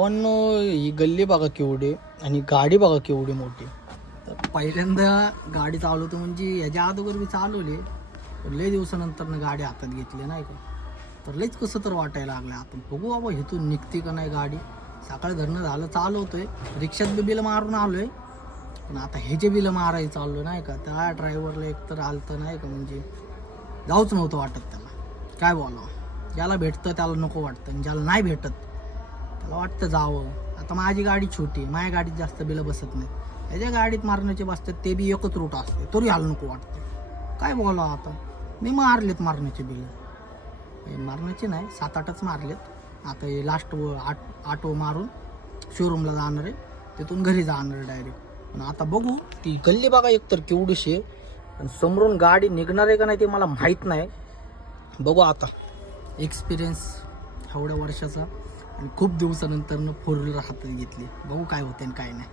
भावांनो, ही गल्ली बघा केवढी आणि गाडी बघा केवढी मोठी. तर पहिल्यांदा गाडी चालवतो म्हणजे ह्याच्या अगोदर मी चालवले, पण लय दिवसानंतर गाडी हातात घेतली नाही का, तर लयच कसं तर वाटायला लागलं. आता बघू बाबा इथून निघते का नाही गाडी. सकाळी धरणं झालं चालवतोय, रिक्षात बी बिलं मारून आलोय, पण आता हे जे बिलं मारायचं चाललो नाही का. त्या ड्रायव्हरला एकतर आलतं नाही का, म्हणजे जाऊच नव्हतं वाटत त्याला. काय बोलावं, ज्याला भेटतं त्याला नको वाटतं आणि ज्याला नाही भेटत त्याला वाटतं जावं. आता माझी गाडी छोटी, माझ्या गाडीत जास्त बिलं बसत नाही, त्याच्या गाडीत मारण्याचे बसतात, ते बी एकच रूट असते, तरी ह्याला नको वाटतं. काय बोलावं आता. मी मारलेत मारण्याचे बिलं, मारण्याचे नाही 7-8च मारलेत. आता हे लास्ट आठवं मारून शोरूमला जाणार आहे, तिथून घरी जाणार आहे डायरेक्ट. पण आता बघू, ती गल्ली बघा एकतर केवढीशी आहे, पण समोरून गाडी निघणार आहे का नाही ते मला माहीत नाही. बघू आता. एक्सपिरियन्स एवढ्या वर्षाचा आणि खूप दिवसानंतर फोर व्हीलर हातात घेतली, बघू काय होते आणि काय नाही.